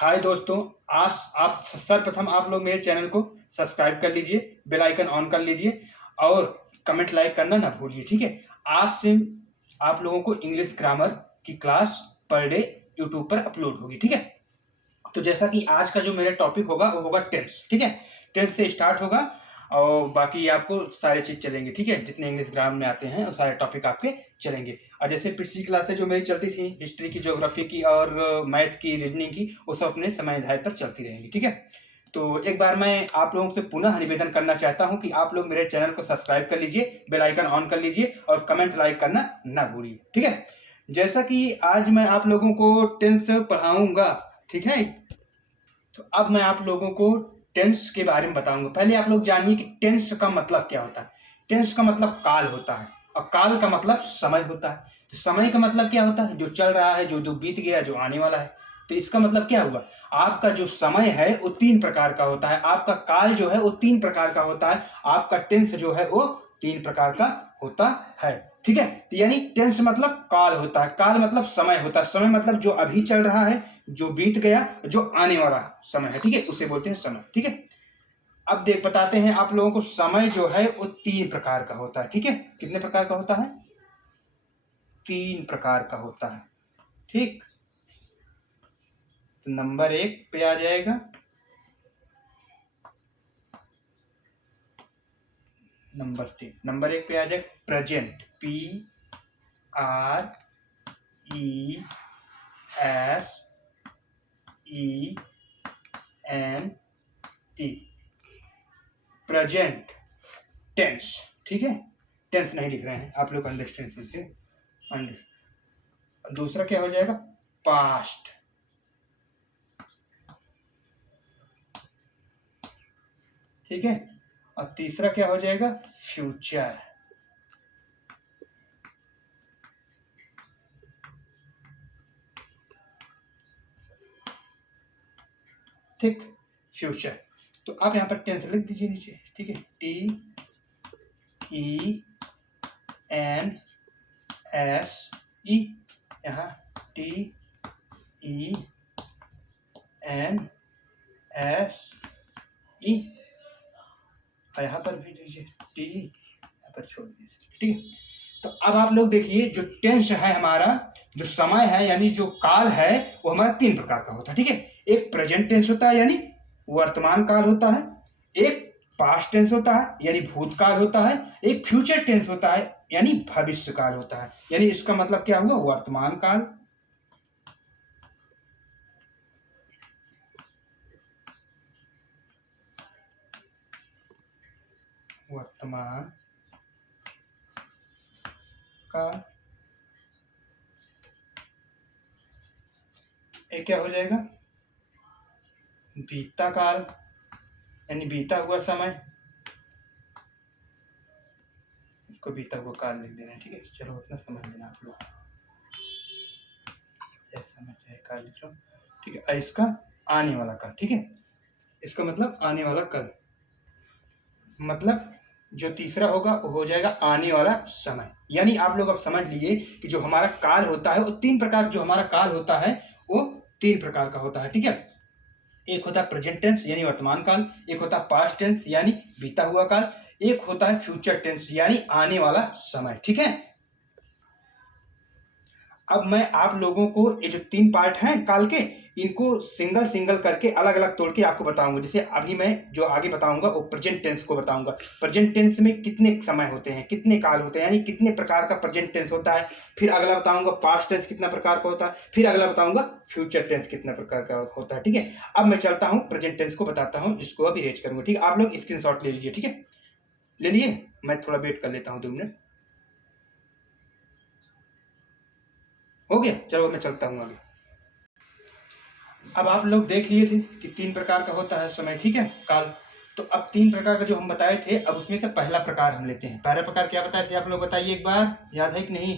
हाय दोस्तों, आज आप सर्वप्रथम आप लोग मेरे चैनल को सब्सक्राइब कर लीजिए, बेल आइकन ऑन कर लीजिए और कमेंट लाइक करना ना भूलिए। ठीक है, आज से आप लोगों को इंग्लिश ग्रामर की क्लास पर डे यूट्यूब पर अपलोड होगी। ठीक है, तो जैसा कि आज का जो मेरा टॉपिक होगा वो होगा टेंस। ठीक है, टेंस से स्टार्ट होगा और बाकी आपको सारे चीज चलेंगे। ठीक है, जितने इंग्लिश ग्रामर में आते हैं वो सारे टॉपिक आपके चलेंगे। और जैसे पिछली क्लासें जो मेरी चलती थी, हिस्ट्री की, ज्योग्राफी की और मैथ की, रीजनिंग की, वो सब अपने समय निर्धारित पर चलती रहेंगी। ठीक है, तो एक बार मैं आप लोगों से पुनः निवेदन करना चाहता हूं कि आप लोग मेरे चैनल को सब्सक्राइब कर लीजिए, बेल आइकन ऑन कर लीजिए और कमेंट लाइक करना ना भूलिए। ठीक है, जैसा कि आज मैं आप लोगों को टेंस पढ़ाऊंगा। ठीक है, तो अब मैं आप लोगों को टेंस के बारे में बताऊंगा। पहले आप लोग जानिए कि टेंस का मतलब क्या होता है। टेंस का मतलब काल होता है और काल का मतलब समय होता है। तो समय का मतलब क्या होता है? जो चल रहा है, जो बीत गया, जो आने वाला है। तो इसका मतलब क्या हुआ? आपका जो समय है वो 3 प्रकार का होता है, आपका काल जो है वो 3 प्रकार का होता है, आपका टेंस जो है वो 3 प्रकार का होता है। ठीक है, तो यानी टेंस मतलब काल होता है, काल मतलब समय होता है, समय मतलब जो अभी चल रहा है, जो बीत गया, जो आने वाला समय है। ठीक है, उसे बोलते हैं समय। ठीक है, अब देख बताते हैं आप लोगों को, समय जो है वो 3 प्रकार का होता है। ठीक है, कितने प्रकार का होता है? 3 प्रकार का होता है। ठीक, तो नंबर 1 पे आ जाएगा, नंबर 1 पे आ जाएगा प्रेजेंट, PRESENT, प्रेजेंट टेंस। ठीक है, टेंस नहीं लिख रहे हैं आप लोग, अंडरस्टैंड सुनते। दूसरा क्या हो जाएगा? पास्ट। ठीक है, और तीसरा क्या हो जाएगा? फ्यूचर। ठीक, फ्यूचर। तो आप यहाँ पर टेंस लिख दीजिए नीचे। ठीक है, TENSE, यहाँ TENSE और यहाँ पर भी दीजिए टी, यहाँ पर छोड़ दीजिए। ठीक है, तो अब आप लोग देखिए, जो टेंस है हमारा, जो समय है यानी जो काल है, वो हमारा 3 प्रकार का होता है। ठीक है, एक प्रेजेंट टेंस होता है यानी वर्तमान काल होता है, एक पास्ट टेंस होता है यानी भूतकाल होता है, एक फ्यूचर टेंस होता है यानी भविष्य काल होता है। यानी इसका मतलब क्या हुआ? वर्तमान काल, वर्तमान काल, एक क्या हो जाएगा? बीता काल यानी बीता हुआ समय, इसको बीता हुआ काल लिख देना है। ठीक है, चलो उतना समझ लेना आप लोग, चाहे समय चाहे काल लिख लो। ठीक है, और इसका आने वाला काल। ठीक है, इसका मतलब आने वाला काल, मतलब जो तीसरा होगा वो हो जाएगा आने वाला समय। यानी आप लोग अब समझ लीजिए कि जो हमारा काल होता है वो 3 प्रकार, जो हमारा काल होता है वो 3 प्रकार का होता है। ठीक है, एक होता है प्रेजेंट टेंस यानी वर्तमान काल, एक होता है पास्ट टेंस यानी बीता हुआ काल, एक होता है फ्यूचर टेंस यानी आने वाला समय। ठीक है, अब मैं आप लोगों को ये जो 3 पार्ट हैं काल के, इनको सिंगल सिंगल करके अलग अलग तोड़ के आपको बताऊंगा। जैसे अभी मैं जो आगे बताऊंगा वो प्रेजेंट टेंस को बताऊंगा। प्रेजेंट टेंस में कितने समय होते हैं, कितने काल होते हैं, यानी कितने प्रकार का प्रेजेंट टेंस होता है। फिर अगला बताऊंगा पास्ट टेंस कितना प्रकार का होता है, फिर अगला बताऊंगा फ्यूचर टेंस कितना प्रकार का होता है। ठीक है, अब मैं चलता हूँ प्रेजेंट टेंस को बताता हूँ, इसको अभी रेज करूंगा। ठीक है, आप लोग स्क्रीनशॉट ले लीजिए। ठीक है, ले लिए, मैं थोड़ा वेट कर लेता हूँ 2 मिनट। हो गया, चलो मैं चलता हूँ आगे। अब आप लोग देख लिए थे कि 3 प्रकार का होता है समय। ठीक है, काल। तो अब 3 प्रकार का जो हम बताए थे, अब उसमें से पहला प्रकार हम लेते हैं। पहला प्रकार क्या बताए थे आप लोग बताइए एक बार, याद है कि नहीं?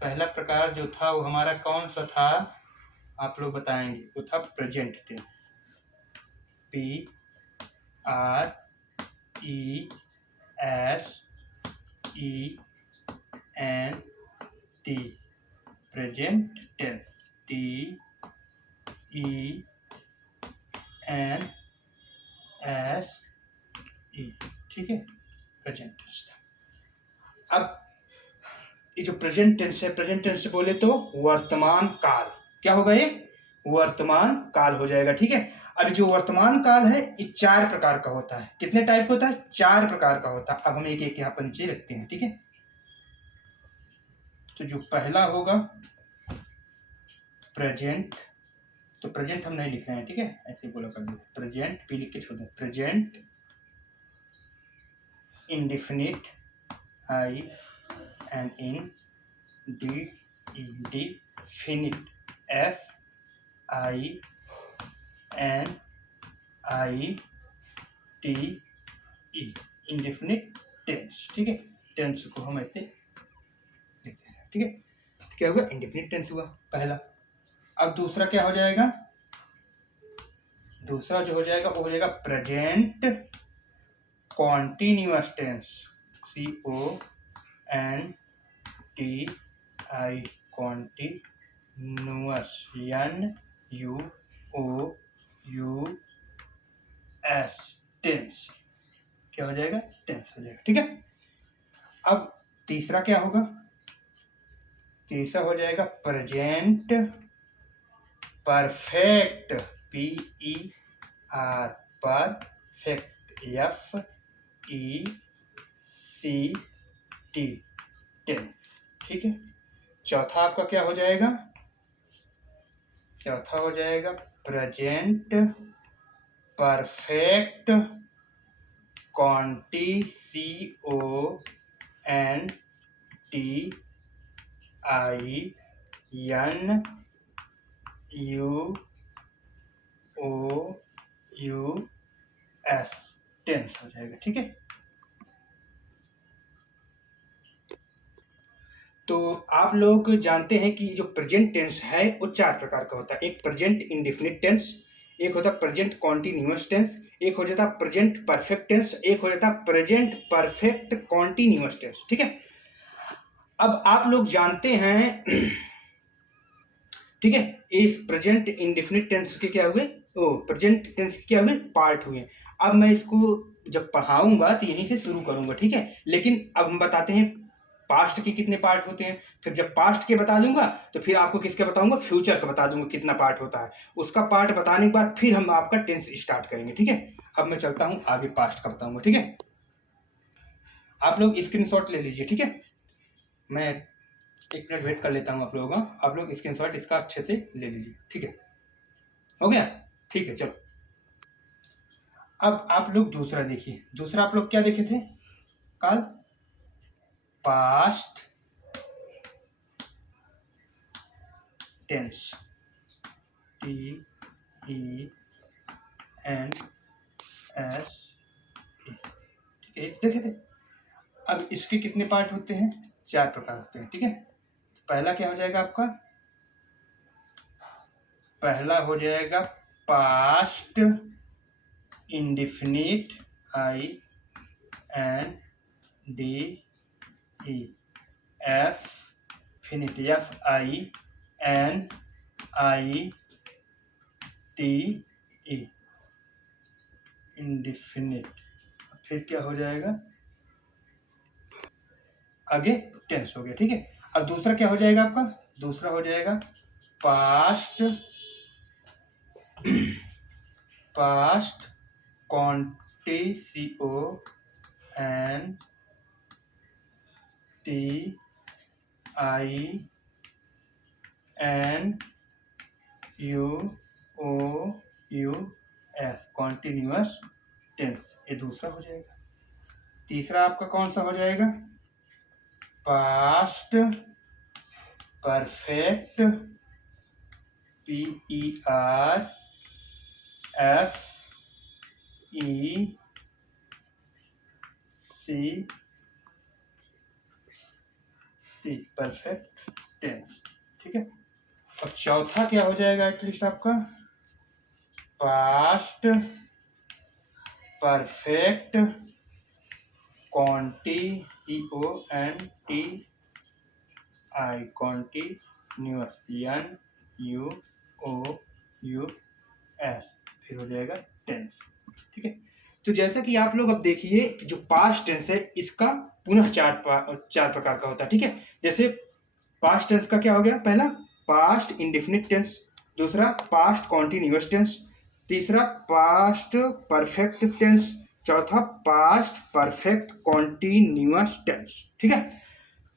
पहला प्रकार जो था वो हमारा कौन सा था? आप लोग बताएंगे। वो था present tense, PRESENT, present tense, E N S E, ठीक है, प्रेजेंट टेंस था। अब ये जो प्रेजेंट टेंस है, प्रेजेंट टेंस से बोले तो वर्तमान काल, क्या होगा ये, वर्तमान काल हो जाएगा, ठीक है। अब जो वर्तमान काल है ये 4 प्रकार का होता है। कितने टाइप का होता है, 4 प्रकार का होता है। अब हम एक एक यहाँ पर नीचे रखते हैं, ठीक है। तो जो पहला होगा प्रेजेंट, तो प्रेजेंट हम नहीं लिख रहे हैं, ठीक है, ऐसे बोला कर दो, प्रेजेंट पी लिख के छोड़ दो, present indefinite, I N in D E D finite, F I N I T E, indefinite tense, ठीक है। टेंस को हम ऐसे लिखते हैं, ठीक है। तो क्या होगा, इंडेफिनिट टेंस हुआ पहला। अब दूसरा क्या हो जाएगा, दूसरा जो हो जाएगा वो हो जाएगा present continuous tense, C O N T I, continuous, N U O U S, tense, क्या हो जाएगा, टेंस हो जाएगा, ठीक है। अब तीसरा क्या होगा, तीसरा हो जाएगा present perfect, P E R, perfect, F E C T, tense, ठीक है। चौथा आपका क्या हो जाएगा, चौथा हो जाएगा present perfect conti, C O N T I N U O U S, tense हो जाएगा, ठीक है। तो आप लोग जानते हैं कि जो प्रेजेंट टेंस है वो 4 प्रकार का होता है। एक प्रेजेंट इंडेफिनिट टेंस, एक होता है प्रेजेंट कॉन्टिन्यूअस टेंस, एक हो जाता है प्रेजेंट परफेक्ट टेंस, एक हो जाता है प्रेजेंट परफेक्ट कॉन्टिन्यूअस टेंस, ठीक है। अब आप लोग जानते हैं ठीक है, इस प्रेजेंट इंडेफिनिट टेंस के क्या हुए, ओ प्रेजेंट टेंस के क्या हुए, पार्ट हुए। अब मैं इसको जब पढ़ाऊंगा तो यहीं से शुरू करूंगा, ठीक है। लेकिन अब हम बताते हैं पास्ट के कितने पार्ट होते हैं। फिर जब पास्ट के बता दूंगा तो फिर आपको किसके बताऊंगा, फ्यूचर का बता दूंगा कितना पार्ट होता है। उसका पार्ट बताने के बाद फिर हम आपका टेंस स्टार्ट करेंगे, ठीक है। अब मैं चलता हूं आगे, पास्ट का बताऊंगा, ठीक है। आप लोग स्क्रीनशॉट ले लीजिए, ठीक है। मैं 1 मिनट वेट कर लेता हूँ आप लोगों का, आप लोग स्क्रीनशॉट इसका अच्छे से ले लीजिए, ठीक है। हो गया, ठीक है, चलो। अब आप लोग दूसरा देखिए, दूसरा आप लोग क्या देखे थे कल, past tense, T E N S E, ठीक है, देखे थे। अब इसके कितने पार्ट होते हैं, 4 प्रकार होते हैं, ठीक है। पहला क्या हो जाएगा आपका, पहला हो जाएगा past indefinite, I N D E, F finite, F I N I T E, indefinite. फिर क्या हो जाएगा, आगे टेंस हो गया, ठीक है। अब दूसरा क्या हो जाएगा आपका, दूसरा हो जाएगा past past conti, C O N T I N U O U S, continuous tense, ये दूसरा हो जाएगा। तीसरा आपका कौन सा हो जाएगा, past perfect, P E R F E C T, perfect tense, ठीक है। अब चौथा क्या हो जाएगा एटलीस्ट आपका, past perfect conti, E O N T I, continuous, N U O U S, फिर हो जाएगा टेंस। ठीक है, तो जैसा कि आप लोग अब देखिए जो पास्ट टेंस है इसका पुनः चार प्रकार का होता है। ठीक है, जैसे पास्ट टेंस का क्या हो गया, पहला पास्ट इंडेफिनिट टेंस, दूसरा पास्ट कॉन्टिन्यूअस टेंस, तीसरा पास्ट परफेक्ट टेंस, चौथा पास्ट परफेक्ट कॉन्टिन्यूअस टेंस। ठीक है,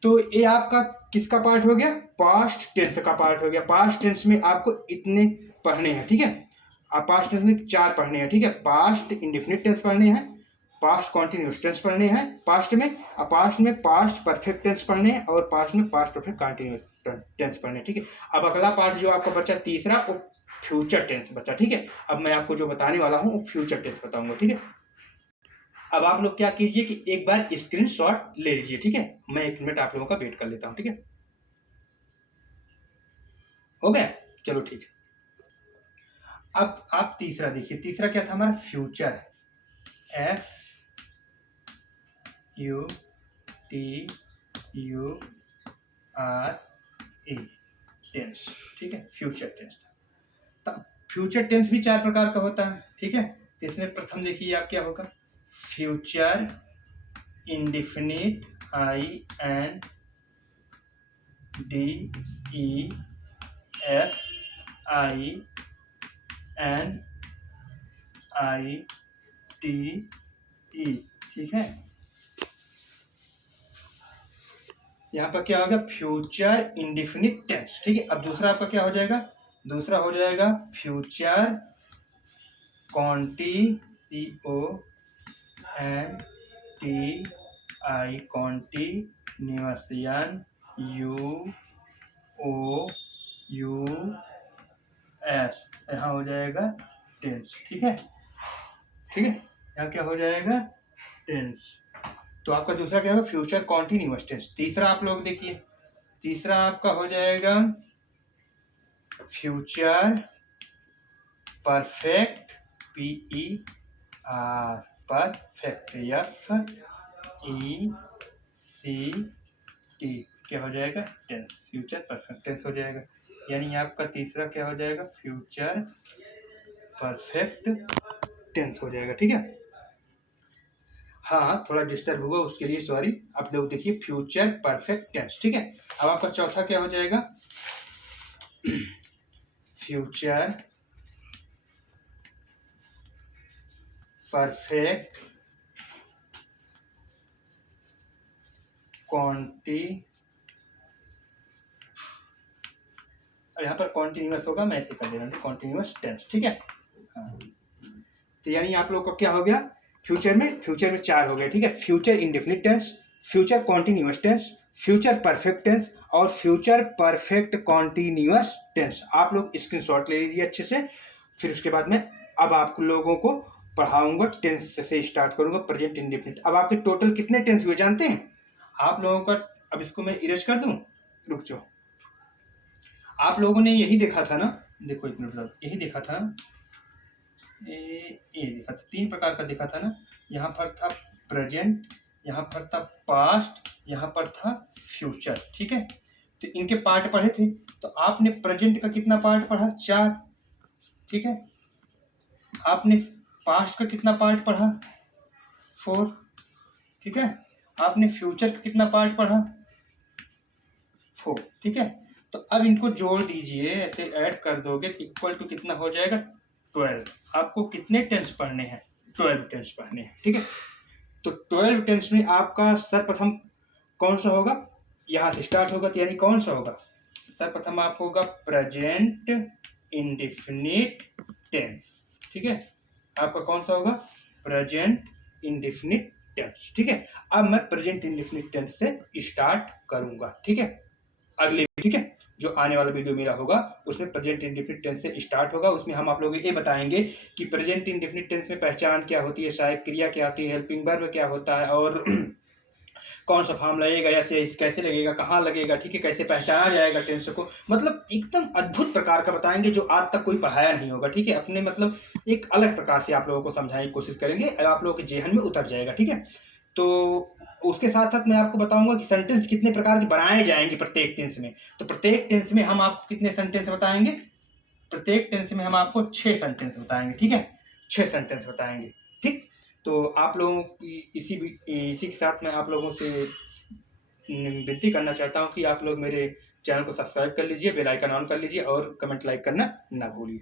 तो ये आपका किसका पार्ट हो गया, पास्ट टेंस का पार्ट हो गया। पास्ट टेंस में आपको इतने पढ़ने हैं। ठीक है, आप पास्ट टेंस में 4 पढ़ने हैं। ठीक है, पास्ट इंडेफिनिट टेंस पढ़ने हैं, पास्ट कॉन्टिन्यूअस टेंस पढ़ने हैं पास्ट में, और पास्ट में पास्ट परफेक्ट टेंस पढ़ने हैं, और पास्ट में पास्ट परफेक्ट कॉन्टिन्यूअस टेंस पढ़ने हैं। ठीक है, अब अगला पार्ट जो आपका बचा तीसरा, वो फ्यूचर टेंस बचा। ठीक है, अब मैं आपको जो बताने वाला हूँ वो फ्यूचर टेंस बताऊंगा। ठीक है, अब आप लोग क्या कीजिए कि एक बार स्क्रीनशॉट ले लीजिए। ठीक है, मैं 1 मिनट आप लोगों का वेट कर लेता हूँ। ठीक है, हो गया, चलो ठीक है। अब आप तीसरा देखिए, तीसरा क्या था हमारा, future, F U T U R E, tense. ठीक है, फ्यूचर टेंस था। तो फ्यूचर टेंस भी 4 प्रकार का होता है। ठीक है, तो इसमें प्रथम देखिए आप क्या होगा, फ्यूचर इंडेफिनिट, INDEFINIT, ठीक है, यहाँ पर क्या होगा, फ्यूचर इंडेफिनिट टेंस। ठीक है, अब दूसरा आपका क्या हो जाएगा, दूसरा हो जाएगा फ्यूचर कॉन्टिन्यूअस, UOUS, यहाँ हो जाएगा टेंस। ठीक है, ठीक है, यहाँ क्या हो जाएगा, टेंस। तो आपका दूसरा क्या होगा, फ्यूचर कॉन्टिन्यूअस टेंस। तीसरा आप लोग देखिए, तीसरा आपका हो जाएगा future perfect, PER, perfect, FECT, क्या हो जाएगा, टेंस, फ्यूचर परफेक्ट टेंस हो जाएगा। यानी आपका तीसरा क्या हो जाएगा, फ्यूचर परफेक्ट टेंस हो जाएगा। ठीक है, हाँ थोड़ा डिस्टर्ब हुआ उसके लिए सॉरी। आप लोग देखिए फ्यूचर परफेक्ट टेंस। ठीक है, अब आपका चौथा क्या हो जाएगा, फ्यूचर परफेक्ट यहाँ पर कॉन्टिन्यूअस होगा, मैं ऐसे कर दे रहा हूँ, कॉन्टिन्यूअस टेंस। ठीक है, हाँ, तो यानी आप लोग का क्या हो गया, फ्यूचर में 4 हो गए। ठीक है, future indefinite tense, future continuous tense, future perfect tense और फ्यूचर परफेक्ट कॉन्टिन्यूअस टेंस। आप लोग स्क्रीनशॉट ले लीजिए अच्छे से। फिर उसके बाद में अब आप लोगों को पढ़ाऊंगा, टेंस से स्टार्ट करूंगा, प्रेजेंट इंडेफिनिट। अब आपके टोटल कितने टेंस हुए जानते हैं आप लोगों का, अब इसको मैं इरेज कर दूं, रुक जाओ। आप लोगों ने यही देखा था ना, देखो 1 मिनट, यही देखा था, ये देखा था, 3 प्रकार का देखा था ना। यहाँ पर था प्रेजेंट, यहाँ पर था पास्ट, यहाँ पर था फ्यूचर। ठीक है, तो इनके पार्ट पढ़े थे। तो आपने प्रेजेंट का कितना पार्ट पढ़ा, 4। ठीक है, आपने पास्ट का कितना पार्ट पढ़ा, 4। ठीक है, आपने फ्यूचर का कितना पार्ट पढ़ा, 4। ठीक है, तो अब इनको जोड़ दीजिए, ऐसे ऐड कर दोगे इक्वल टू कितना हो जाएगा, 12। आपको कितने टेंस पढ़ने हैं, 12 टेंस पढ़ने हैं। ठीक है, तो 12 टेंस में आपका सर्वप्रथम कौन सा होगा, यहाँ से स्टार्ट होगा, तो यानी कौन सा होगा, सर्वप्रथम आपको होगा प्रेजेंट इंडेफिनिट टेंस। ठीक है, आपका कौन सा होगा, प्रेजेंट इंडेफिनिट टेंस। ठीक है, अब मैं प्रेजेंट इंडेफिनिट टेंस से स्टार्ट करूंगा। ठीक है, अगले, ठीक है, जो आने वाला वीडियो मेरा होगा उसमें प्रेजेंट इंडेफिनिट टेंस से स्टार्ट होगा। उसमें हम आप लोगों को ये बताएंगे कि प्रेजेंट इंडेफिनिट टेंस में पहचान क्या होती है, सहायक क्रिया क्या होती है, हेल्पिंग वर्ब क्या होता है, और कौन सा फॉर्म लगेगा या से कैसे लगेगा, कहाँ लगेगा। ठीक है, कैसे पहचाना जाएगा टेंस को, मतलब एकदम अद्भुत प्रकार का बताएंगे जो आज तक कोई पढ़ाया नहीं होगा। ठीक है, अपने मतलब एक अलग प्रकार से आप लोगों को समझाने की कोशिश करेंगे, आप लोगों के जेहन में उतर जाएगा। ठीक है, तो उसके साथ साथ मैं आपको बताऊंगा कि सेंटेंस कितने प्रकार के बनाए जाएंगे प्रत्येक टेंस में। तो प्रत्येक टेंस में हम आपको कितने सेंटेंस बताएंगे, प्रत्येक टेंस में हम आपको 6 सेंटेंस बताएंगे, ठीक है, 6 सेंटेंस बताएंगे, ठीक। तो आप लोगों की इसी के साथ मैं आप लोगों से विनती करना चाहता हूँ कि आप लोग मेरे चैनल को सब्सक्राइब कर लीजिए, बेल आइकन ऑन कर लीजिए और कमेंट लाइक करना ना भूलिए।